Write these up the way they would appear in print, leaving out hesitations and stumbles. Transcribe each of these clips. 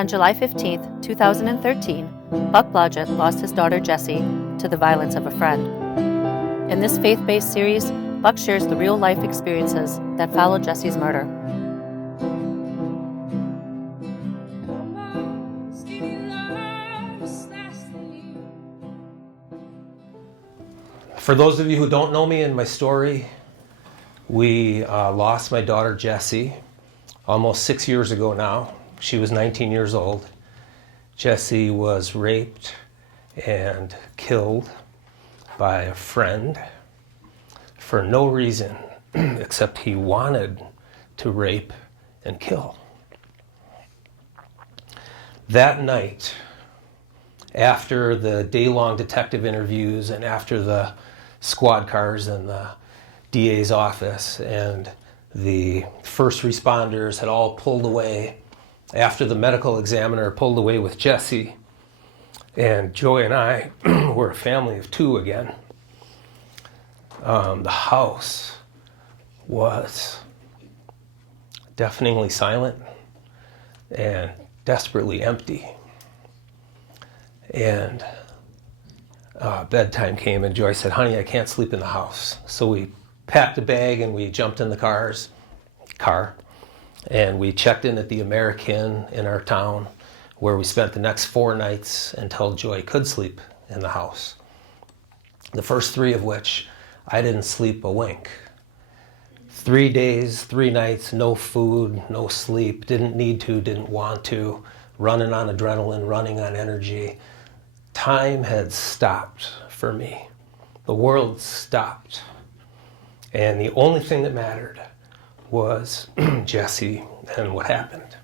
On July 15, 2013, Buck Blodgett lost his daughter Jessie to the violence of a friend. In this faith-based series, Buck shares the real-life experiences that followed Jessie's murder. For those of you who don't know me and my story, we lost my daughter Jessie almost 6 years ago now. She was 19 years old. Jessie was raped and killed by a friend for no reason except he wanted to rape and kill. That night, after the day-long detective interviews and after the squad cars in the DA's office and the first responders had all pulled away, after the medical examiner pulled away with Jessie, and Joy and I were a family of two again, the house was deafeningly silent and desperately empty. And bedtime came and Joy said, "Honey, I can't sleep in the house." So we packed a bag and we jumped in the car and we checked in at the American in our town, where we spent the next 4 nights until Joy could sleep in the house. The first 3 of which I didn't sleep a wink. 3 days, 3 nights, no food, no sleep, didn't need to, didn't want to, running on adrenaline, running on energy. Time had stopped for me. The world stopped. And the only thing that mattered was Jessie and what happened.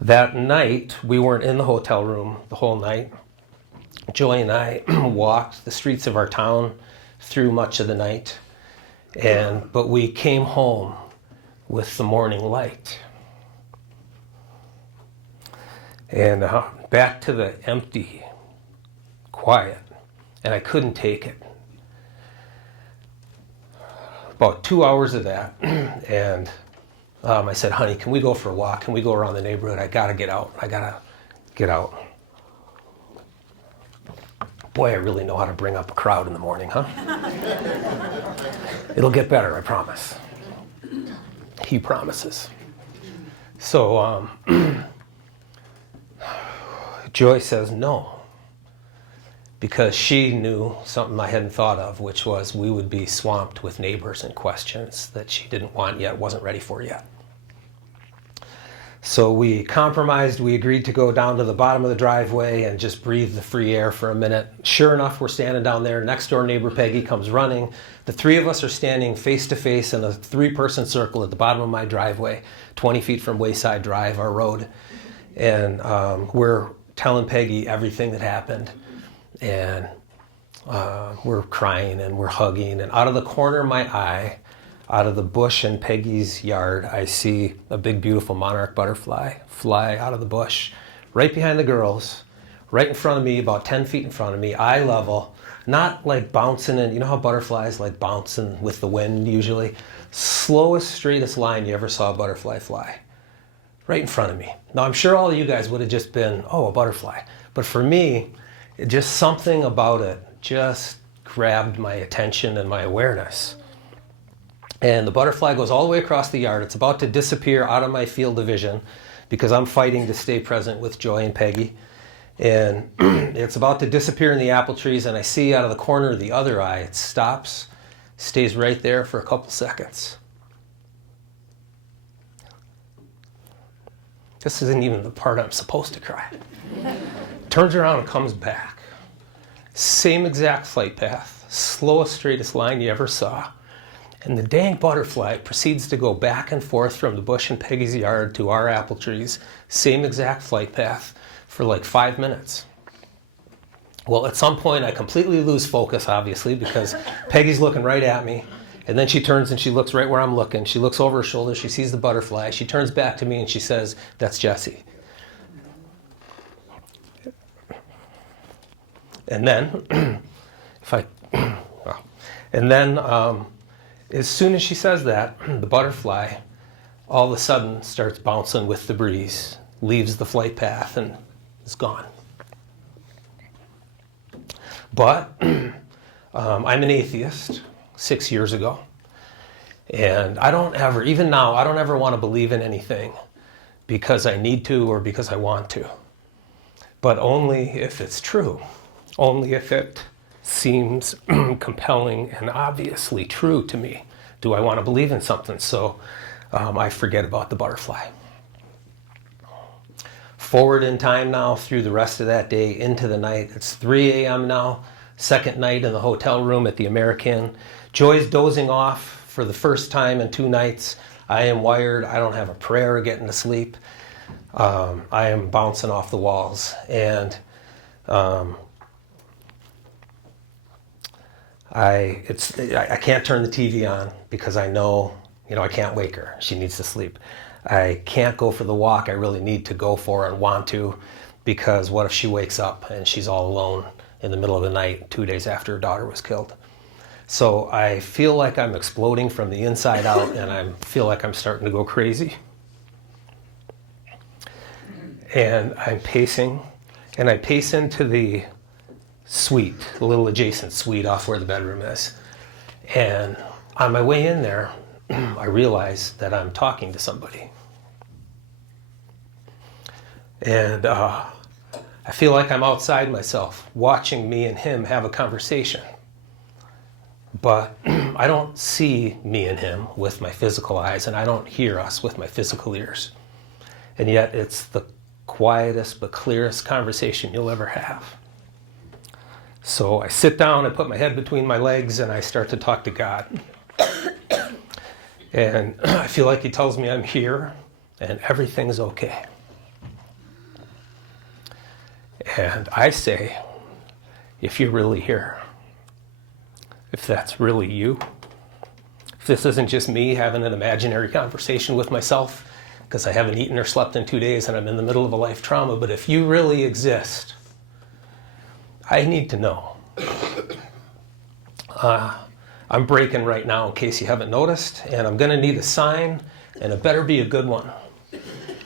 That night, we weren't in the hotel room the whole night. Joy and I walked the streets of our town through much of the night, but we came home with the morning light. And back to the empty, quiet, and I couldn't take it. About 2 hours of that, and I said, "Honey, can we go for a walk? Can we go around the neighborhood? I gotta get out. Boy, I really know how to bring up a crowd in the morning, huh? It'll get better, I promise." He promises. So Joy says no, because she knew something I hadn't thought of, which was we would be swamped with neighbors and questions that she didn't want yet, wasn't ready for yet. So we compromised. We agreed to go down to the bottom of the driveway and just breathe the free air for a minute. Sure enough, we're standing down there. Next door neighbor Peggy comes running. The 3 of us are standing face to face in a 3-person circle at the bottom of my driveway, 20 feet from Wayside Drive, our road. And we're telling Peggy everything that happened. And we're crying and we're hugging. And out of the corner of my eye, out of the bush in Peggy's yard, I see a big, beautiful monarch butterfly fly out of the bush, right behind the girls, right in front of me, about 10 feet in front of me, eye level, not like bouncing in, you know how butterflies like bouncing with the wind usually? Slowest, straightest line you ever saw a butterfly fly. Right in front of me. Now, I'm sure all of you guys would have just been, "Oh, a butterfly." But for me, just something about it just grabbed my attention and my awareness. And the butterfly goes all the way across the yard. It's about to disappear out of my field of vision because I'm fighting to stay present with Joy and Peggy. And it's about to disappear in the apple trees, and I see out of the corner of the other eye, it stops, stays right there for a couple seconds. This isn't even the part I'm supposed to cry. Turns around and comes back. Same exact flight path, slowest, straightest line you ever saw. And the dang butterfly proceeds to go back and forth from the bush in Peggy's yard to our apple trees, same exact flight path, for like 5 minutes. Well, at some point I completely lose focus, obviously, because Peggy's looking right at me. And then she turns and she looks right where I'm looking. She looks over her shoulder, she sees the butterfly. She turns back to me and she says, "That's Jessie." And then, as soon as she says that, the butterfly all of a sudden starts bouncing with the breeze, leaves the flight path, and is gone. But I'm an atheist 6 years ago. And I don't ever, even now, I don't ever want to believe in anything because I need to or because I want to. But only if it's true. Only if it seems compelling and obviously true to me do I want to believe in something. So I forget about the butterfly. Forward in time now through the rest of that day into the night. It's 3 a.m. now, second night in the hotel room at the American. Joy's dozing off for the first time in 2 nights. I am wired. I don't have a prayer getting to sleep. I am bouncing off the walls. And I can't turn the TV on because I know, I can't wake her. She needs to sleep. I can't go for the walk I really need to go for and want to, because what if she wakes up and she's all alone in the middle of the night 2 days after her daughter was killed? So I feel like I'm exploding from the inside out, and I feel like I'm starting to go crazy. And I'm pacing, and I pace into the suite, the little adjacent suite off where the bedroom is. And on my way in there, I realize that I'm talking to somebody. And I feel like I'm outside myself, watching me and him have a conversation. But I don't see me and him with my physical eyes, and I don't hear us with my physical ears. And yet it's the quietest but clearest conversation you'll ever have. So I sit down, I put my head between my legs, and I start to talk to God. And I feel like he tells me I'm here and everything's okay. And I say, if you're really here, if that's really you, if this isn't just me having an imaginary conversation with myself because I haven't eaten or slept in 2 days and I'm in the middle of a life trauma, but if you really exist, I need to know. I'm breaking right now in case you haven't noticed, and I'm going to need a sign, and it better be a good one.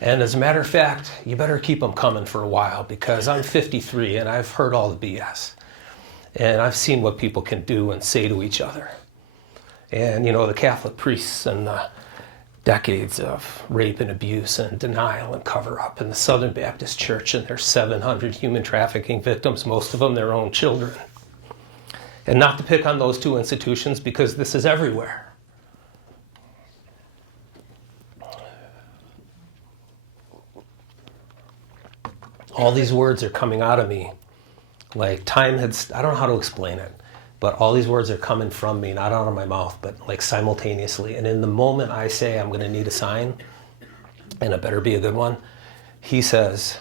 And as a matter of fact, you better keep them coming for a while, because I'm 53 and I've heard all the BS. And I've seen what people can do and say to each other. And, the Catholic priests and the decades of rape and abuse and denial and cover-up, and the Southern Baptist Church and their 700 human trafficking victims, most of them their own children. And not to pick on those two institutions, because this is everywhere. All these words are coming out of me like time had, I don't know how to explain it, but all these words are coming from me, not out of my mouth, but like simultaneously. And in the moment I say I'm going to need a sign, and it better be a good one, he says,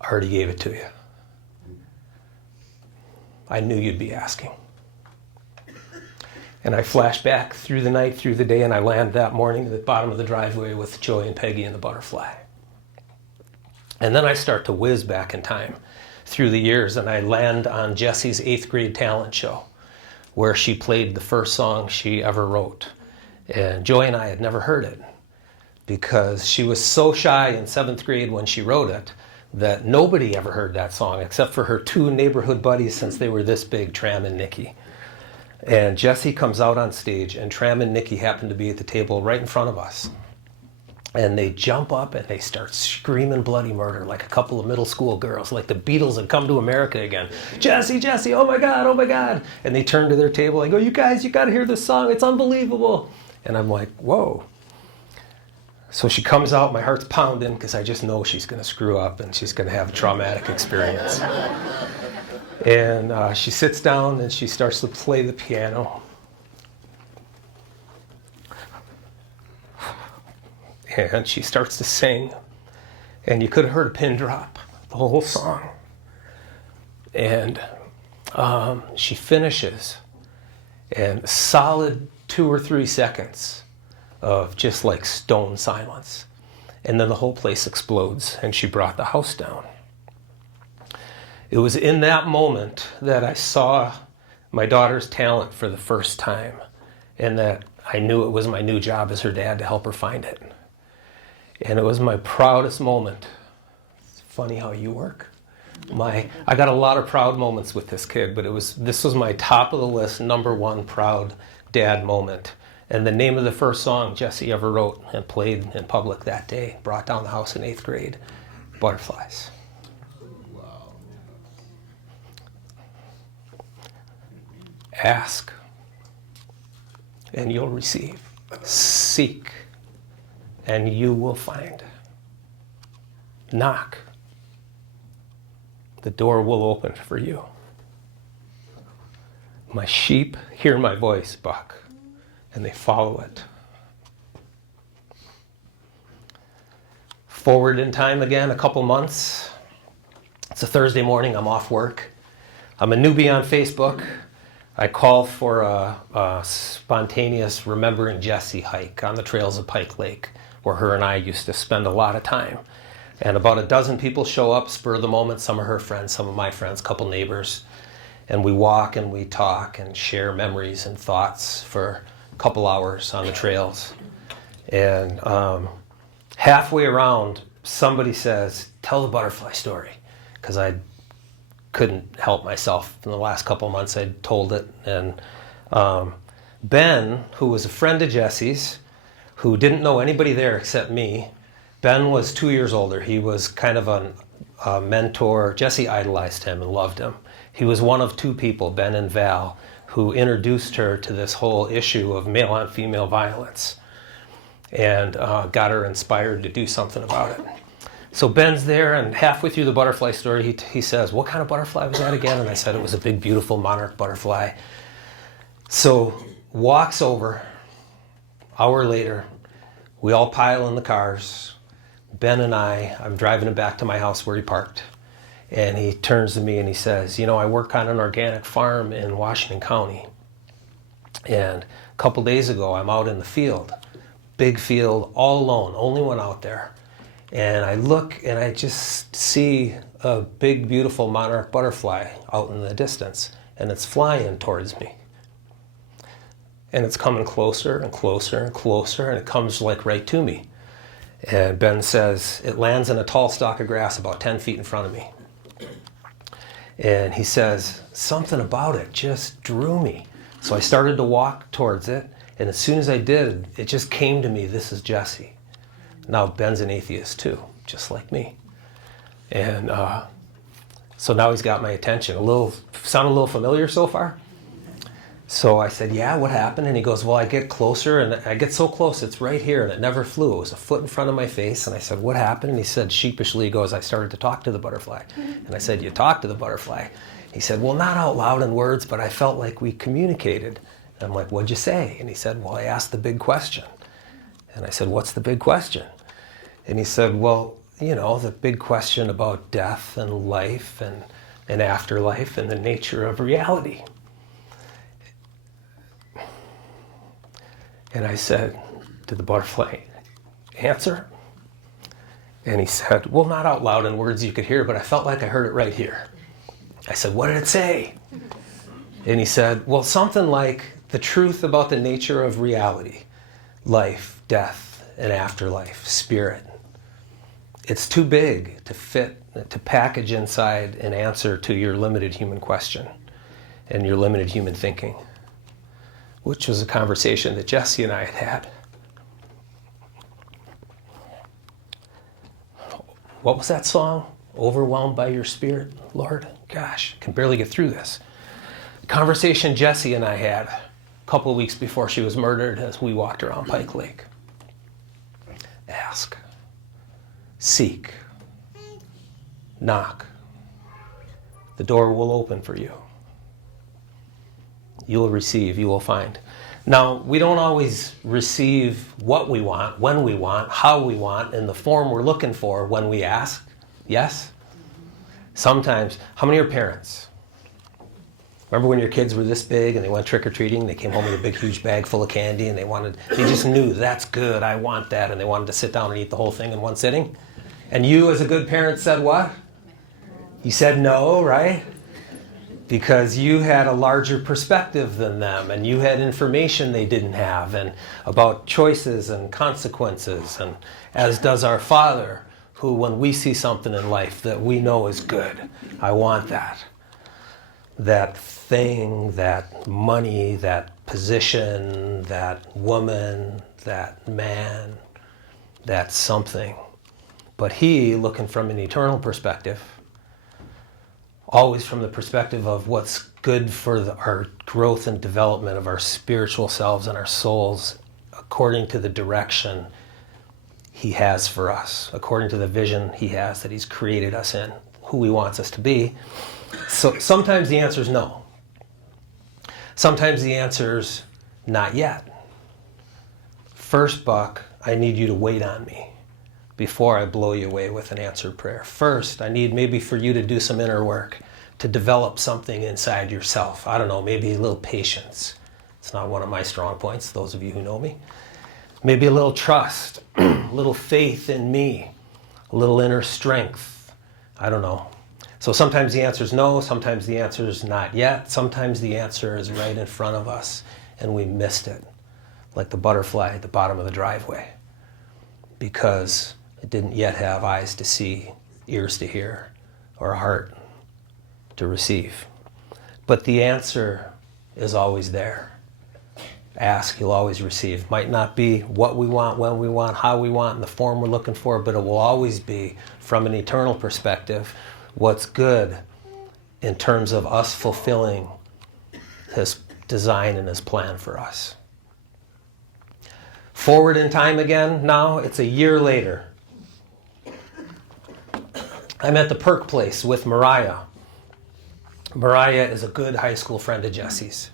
I already gave it to you. I knew you'd be asking. And I flash back through the night, through the day, and I land that morning at the bottom of the driveway with Joy and Peggy and the butterfly. And then I start to whiz back in time through the years, and I land on Jessie's 8th grade talent show, where she played the first song she ever wrote. And Joy and I had never heard it, because she was so shy in 7th grade when she wrote it that nobody ever heard that song except for her 2 neighborhood buddies since they were this big, Tram and Nikki. And Jessie comes out on stage, and Tram and Nikki happen to be at the table right in front of us. And they jump up and they start screaming bloody murder like a couple of middle school girls, like the Beatles had come to America again. Jessie, Jessie, oh my God, oh my God. And they turn to their table and go, you guys, you gotta hear this song, it's unbelievable. And I'm like, whoa. So she comes out, my heart's pounding, because I just know she's gonna screw up and she's gonna have a traumatic experience. And she sits down and she starts to play the piano. And she starts to sing. And you could have heard a pin drop the whole song. And she finishes. And a solid 2 or 3 seconds of just like stone silence. And then the whole place explodes, and she brought the house down. It was in that moment that I saw my daughter's talent for the first time, and that I knew it was my new job as her dad to help her find it. And it was my proudest moment. It's funny how you work. I got a lot of proud moments with this kid, but this was my top of the list, number one proud dad moment. And the name of the first song Jessie ever wrote and played in public that day, brought down the house in 8th grade, Butterflies. Wow. Ask, and you'll receive. Seek, and you will find. Knock, the door will open for you. My sheep hear my voice, Buck, and they follow it. Forward in time again, a couple months. It's a Thursday morning, I'm off work. I'm a newbie on Facebook. I call for a spontaneous Remembering Jessie hike on the trails of Pike Lake, where her and I used to spend a lot of time. And about a dozen people show up, spur of the moment, some of her friends, some of my friends, a couple neighbors. And we walk and we talk and share memories and thoughts for a couple hours on the trails. And halfway around, somebody says, "Tell the butterfly story," because I couldn't help myself. In the last couple months, I'd told it. And Ben, who was a friend of Jessie's, who didn't know anybody there except me, Ben was 2 years older. He was kind of a mentor. Jessie idolized him and loved him. He was one of two people, Ben and Val, who introduced her to this whole issue of male on female violence and got her inspired to do something about it. So Ben's there, and halfway through the butterfly story, he says, "What kind of butterfly was that again?" And I said, "It was a big, beautiful monarch butterfly." So walks over, hour later, we all pile in the cars. Ben and I'm driving him back to my house where he parked. And he turns to me and he says, "You know, I work on an organic farm in Washington County. And a couple days ago, I'm out in the field, big field, all alone, only one out there. And I look and I just see a big, beautiful monarch butterfly out in the distance. And it's flying towards me. And it's coming closer and closer and closer, and it comes like right to me." And Ben says, "It lands in a tall stalk of grass about 10 feet in front of me." And he says, "Something about it just drew me." So I started to walk towards it, and as soon as I did, it just came to me, this is Jessie. Now Ben's an atheist too, just like me. And so now he's got my attention. Sound a little familiar so far? So I said, "Yeah, what happened?" And he goes, "Well, I get closer, and I get so close, it's right here, and it never flew. It was a foot in front of my face." And I said, "What happened?" And he said, sheepishly, he goes, "I started to talk to the butterfly." And I said, "You talked to the butterfly?" He said, "Well, not out loud in words, but I felt like we communicated." And I'm like, "What'd you say?" And he said, "Well, I asked the big question." And I said, "What's the big question?" And he said, "Well, you know, the big question about death and life and afterlife and the nature of reality." And I said, "Did the butterfly answer?" And he said, "Well, not out loud in words you could hear, but I felt like I heard it right here." I said, "What did it say?" And he said, "Well, something like the truth about the nature of reality, life, death, and afterlife, spirit. It's too big to fit, to package inside an answer to your limited human question and your limited human thinking," which was a conversation that Jessie and I had had. What was that song? "Overwhelmed by your spirit, Lord." Gosh, I can barely get through this. Conversation Jessie and I had a couple of weeks before she was murdered as we walked around Pike Lake. Ask, seek, knock. The door will open for you. You will receive, you will find. Now, we don't always receive what we want, when we want, how we want, in the form we're looking for when we ask. Yes? Sometimes. How many are parents? Remember when your kids were this big and they went trick-or-treating, they came home with a big, huge bag full of candy and they just knew, that's good, I want that, and they wanted to sit down and eat the whole thing in one sitting? And you, as a good parent, said what? You said no, right? because you had a larger perspective than them, and you had information they didn't have, and about choices and consequences, and as does our Father, who, when we see something in life that we know is good, I want that. That thing, that money, that position, that woman, that man, that something. But he, looking from an eternal perspective, always from the perspective of what's good for our growth and development of our spiritual selves and our souls, according to the direction he has for us, according to the vision he has that he's created us in, who he wants us to be. So sometimes the answer is no. Sometimes the answer is not yet. First, Buck, I need you to wait on me before I blow you away with an answered prayer. First, I need maybe for you to do some inner work, to develop something inside yourself. I don't know, maybe a little patience. It's not one of my strong points, those of you who know me. Maybe a little trust, a little faith in me, a little inner strength. I don't know. So sometimes the answer is no, sometimes the answer is not yet, sometimes the answer is right in front of us and we missed it, like the butterfly at the bottom of the driveway, because it didn't yet have eyes to see, ears to hear, or a heart to receive. But the answer is always there. Ask, you'll always receive. Might not be what we want, when we want, how we want, in the form we're looking for, but it will always be, from an eternal perspective, what's good in terms of us fulfilling his design and his plan for us. Forward in time again, now it's a year later. I'm at the Perk Place with Mariah. Mariah is a good high school friend of Jessie's.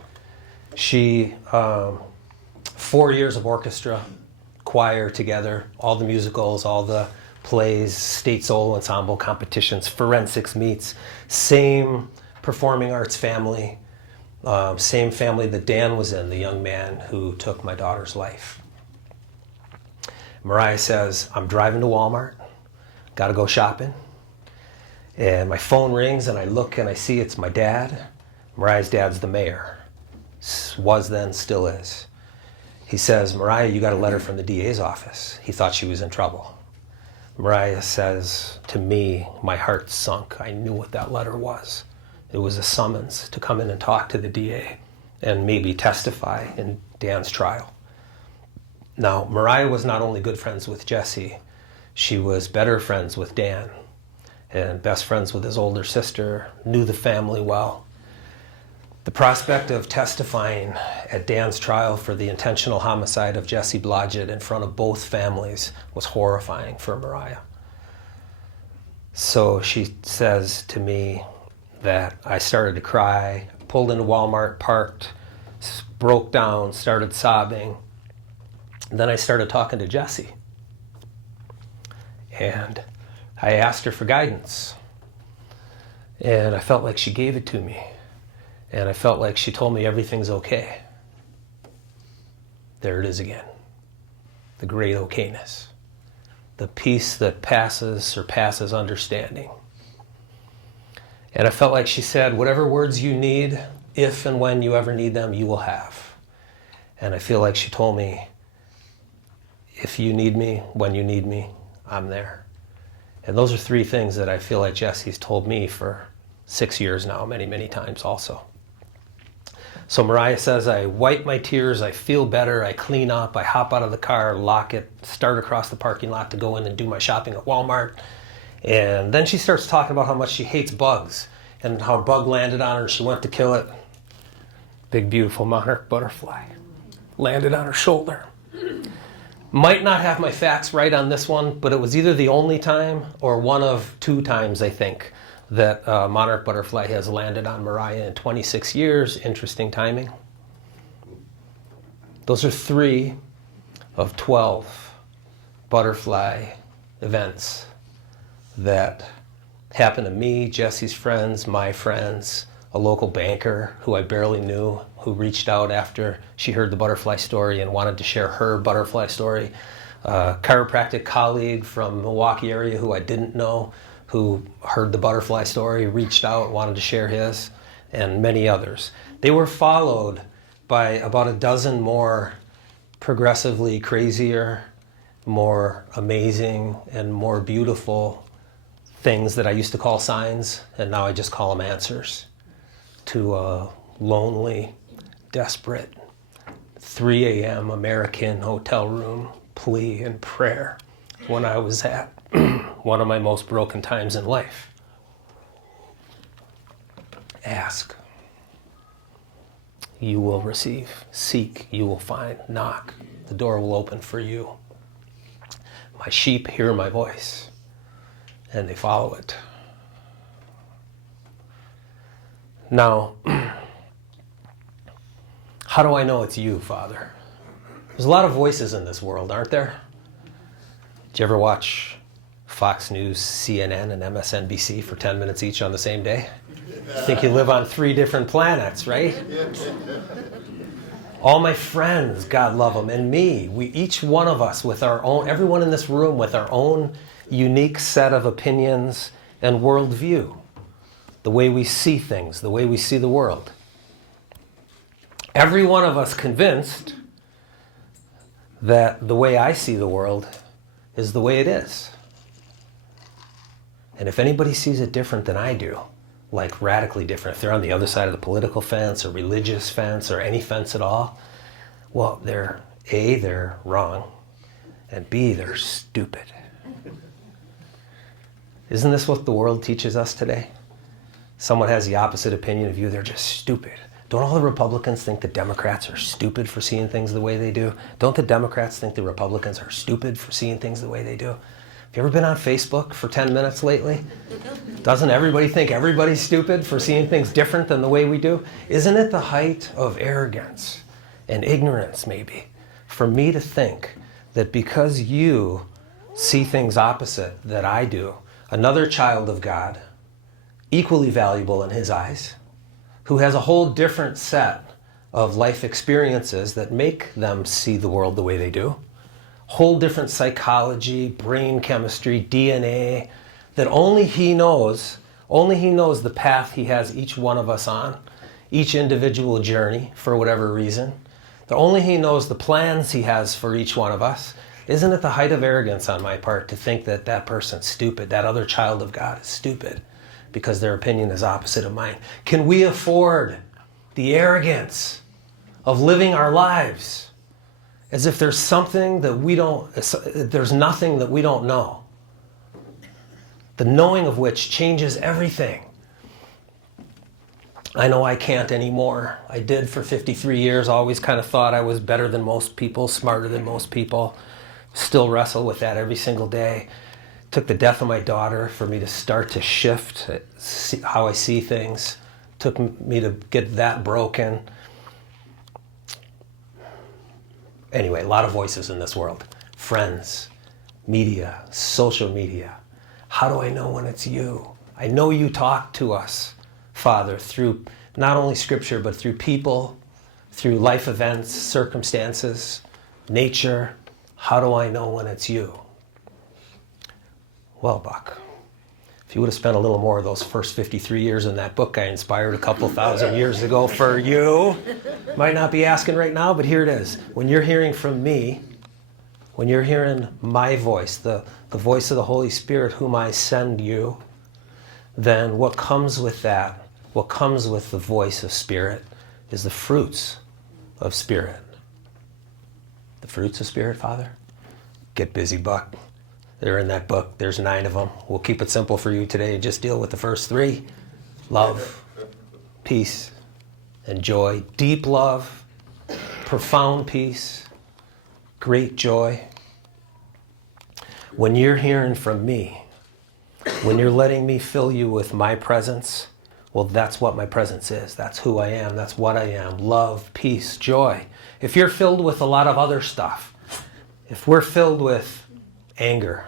She, 4 years of orchestra, choir together, all the musicals, all the plays, state solo ensemble competitions, forensics meets, same performing arts family, same family that Dan was in, the young man who took my daughter's life. Mariah says, I'm driving to Walmart, gotta go shopping, and my phone rings and I look and I see it's my dad. Mariah's dad's the mayor. Was then, still is. He says, Mariah, you got a letter from the DA's office. He thought she was in trouble. Mariah says to me, my heart sunk. I knew what that letter was. It was a summons to come in and talk to the DA and maybe testify in Dan's trial. Now, Mariah was not only good friends with Jessie, she was better friends with Dan and best friends with his older sister, knew the family well. The prospect of testifying at Dan's trial for the intentional homicide of Jessie Blodgett in front of both families was horrifying for Mariah. So she says to me that I started to cry, pulled into Walmart, parked, broke down, started sobbing. Then I started talking to Jessie. And I asked her for guidance. And I felt like she gave it to me. And I felt like she told me everything's okay. There it is again. The great okayness. The peace that surpasses understanding. And I felt like she said, whatever words you need, if and when you ever need them, you will have. And I feel like she told me, if you need me, when you need me, I'm there. And those are three things that I feel like Jessie's told me for 6 years now, many, many times also. So Mariah says, I wipe my tears, I feel better, I clean up, I hop out of the car, lock it, start across the parking lot to go in and do my shopping at Walmart. And then she starts talking about how much she hates bugs and how a bug landed on her and she went to kill it. Big, beautiful monarch butterfly landed on her shoulder. Might not have my facts right on this one, but it was either the only time or one of 2 times, I think, that monarch butterfly has landed on Mariah in 26 years. Interesting timing. Those are 3 of 12 butterfly events that happened to me, Jessie's friends, my friends, a local banker who I barely knew, who reached out after she heard the butterfly story and wanted to share her butterfly story. A chiropractic colleague from Milwaukee area who I didn't know, who heard the butterfly story, reached out, wanted to share his. and many others. They were followed by about a dozen more progressively crazier, more amazing, and more beautiful things that I used to call signs, and now I just call them answers to a lonely, desperate, 3 a.m. American hotel room plea and prayer when I was at one of my most broken times in life. Ask, you will receive. Seek, you will find. Knock, the door will open for you. My sheep hear my voice, and they follow it. Now, how do I know it's you, Father? There's a lot of voices in this world, aren't there? Did you ever watch Fox News, CNN, and MSNBC for 10 minutes each on the same day? You think you live on 3 different planets, right? All my friends, God love them, and me, each one of us with our own, everyone in this room with our own unique set of opinions and worldview. The way we see things, the way we see the world. Every one of us convinced that the way I see the world is the way it is. And if anybody sees it different than I do, like radically different, if they're on the other side of the political fence or religious fence or any fence at all, well, they're wrong, and B, they're stupid. Isn't this what the world teaches us today? Someone has the opposite opinion of you, they're just stupid. Don't all the Republicans think the Democrats are stupid for seeing things the way they do? Don't the Democrats think the Republicans are stupid for seeing things the way they do? Have you ever been on Facebook for 10 minutes lately? Doesn't everybody think everybody's stupid for seeing things different than the way we do? Isn't it the height of arrogance and ignorance, maybe, for me to think that because you see things opposite that I do, another child of God, equally valuable in his eyes, who has a whole different set of life experiences that make them see the world the way they do, whole different psychology, brain chemistry, DNA, that only he knows the path he has each one of us on, each individual journey for whatever reason, that only he knows the plans he has for each one of us. Isn't it the height of arrogance on my part to think that that person's stupid, that other child of God is stupid because their opinion is opposite of mine? Can we afford the arrogance of living our lives as if there's something that there's nothing that we don't know? The knowing of which changes everything. I know I can't anymore. I did for 53 years, always kind of thought I was better than most people, smarter than most people. Still wrestle with that every single day. Took the death of my daughter for me to start to shift how I see things. Took me to get that broken. Anyway, a lot of voices in this world. Friends, media, social media. How do I know when it's you? I know you talk to us, Father, through not only Scripture, but through people, through life events, circumstances, nature. How do I know when it's you? Well, Buck, if you would have spent a little more of those first 53 years in that book I inspired a couple thousand years ago for you, might not be asking right now, but here it is. When you're hearing from me, when you're hearing my voice, the voice of the Holy Spirit whom I send you, then what comes with that, what comes with the voice of Spirit is the fruits of Spirit. The fruits of Spirit, Father? Get busy, Buck. They're in that book. There's 9 of them. We'll keep it simple for you today and just deal with the first 3. Love, peace, and joy. Deep love, profound peace, great joy. When you're hearing from me, when you're letting me fill you with my presence, well, that's what my presence is. That's who I am. That's what I am. Love, peace, joy. If you're filled with a lot of other stuff, if we're filled with anger,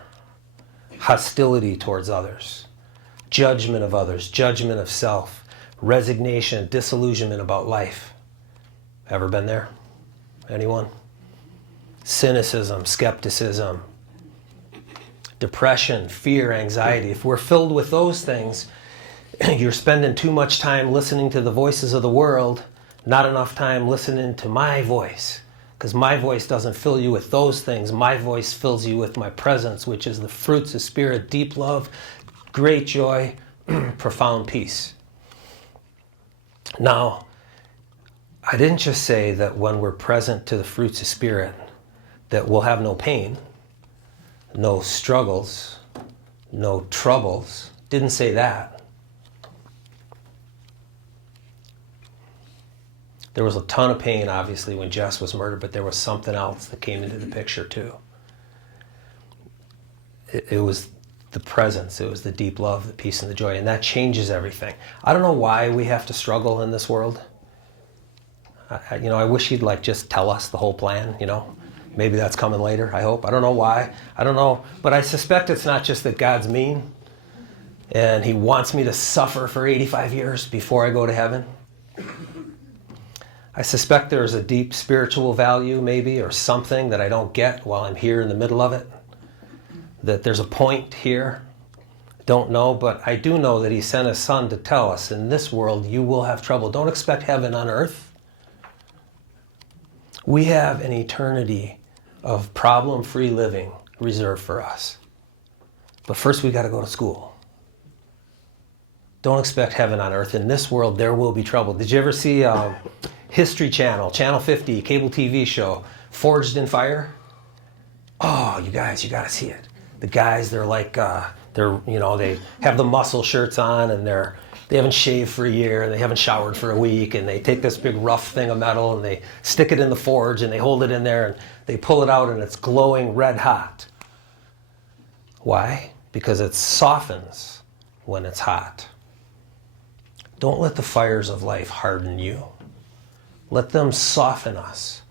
hostility towards others, judgment of others, judgment of self, resignation, disillusionment about life. Ever been there? Anyone? Cynicism, skepticism, depression, fear, anxiety. If we're filled with those things, You're spending too much time listening to the voices of the world, not enough time listening to my voice. Because my voice doesn't fill you with those things. My voice fills you with my presence, which is the fruits of spirit, deep love, great joy, profound peace. Now, I didn't just say that when we're present to the fruits of spirit, that we'll have no pain, no struggles, no troubles. Didn't say that. There was a ton of pain, obviously, when Jess was murdered, but there was something else that came into the picture, too. It was the presence. It was the deep love, the peace, and the joy, and that changes everything. I don't know why we have to struggle in this world. I wish he'd just tell us the whole plan, Maybe that's coming later, I hope. I don't know why. I don't know. But I suspect it's not just that God's mean and he wants me to suffer for 85 years before I go to heaven. I suspect there's a deep spiritual value, maybe, or something that I don't get while I'm here in the middle of it. That there's a point here. Don't know, but I do know that he sent his son to tell us, in this world you will have trouble. Don't expect heaven on earth. We have an eternity of problem-free living reserved for us. But first we got to go to school. Don't expect heaven on earth. In this world there will be trouble. Did you ever see History Channel, Channel 50, cable TV show, Forged in Fire? Oh, you guys, you got to see it. The guys, they're they have the muscle shirts on, and they haven't shaved for a year, and they haven't showered for a week, and they take this big rough thing of metal, and they stick it in the forge, and they hold it in there, and they pull it out, and it's glowing red hot. Why? Because it softens when it's hot. Don't let the fires of life harden you. Let them soften us.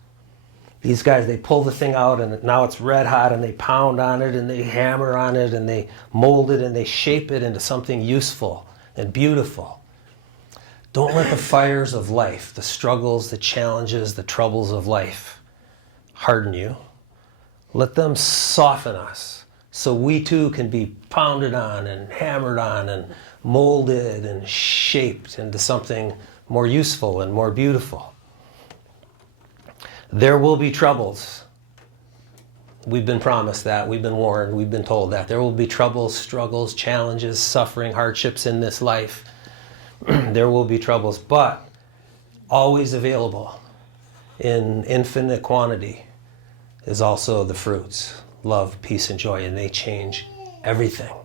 These guys, they pull the thing out and now it's red hot, and they pound on it and they hammer on it and they mold it and they shape it into something useful and beautiful. Don't let the fires of life, the struggles, the challenges, the troubles of life harden you. Let them soften us so we too can be pounded on and hammered on and molded and shaped into something more useful and more beautiful. There will be troubles. We've been promised that. We've been warned. We've been told that. There will be troubles, struggles, challenges, suffering, hardships in this life. There will be troubles, but always available in infinite quantity is also the fruits, love, peace, and joy, and they change everything.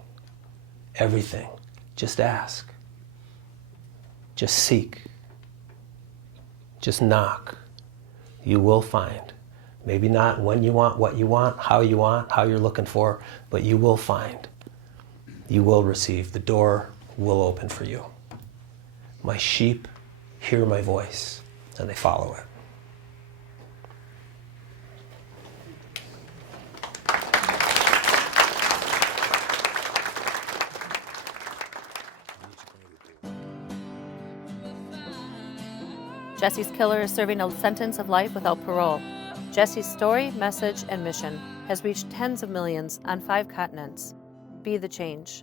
Everything. Just ask. Just seek. Just knock. You will find. Maybe not when you want, what you want, how you're looking for, but you will find. You will receive. The door will open for you. My sheep hear my voice, and they follow it. Jessie's killer is serving a sentence of life without parole. Jessie's story, message, and mission has reached tens of millions on 5 continents. Be the change.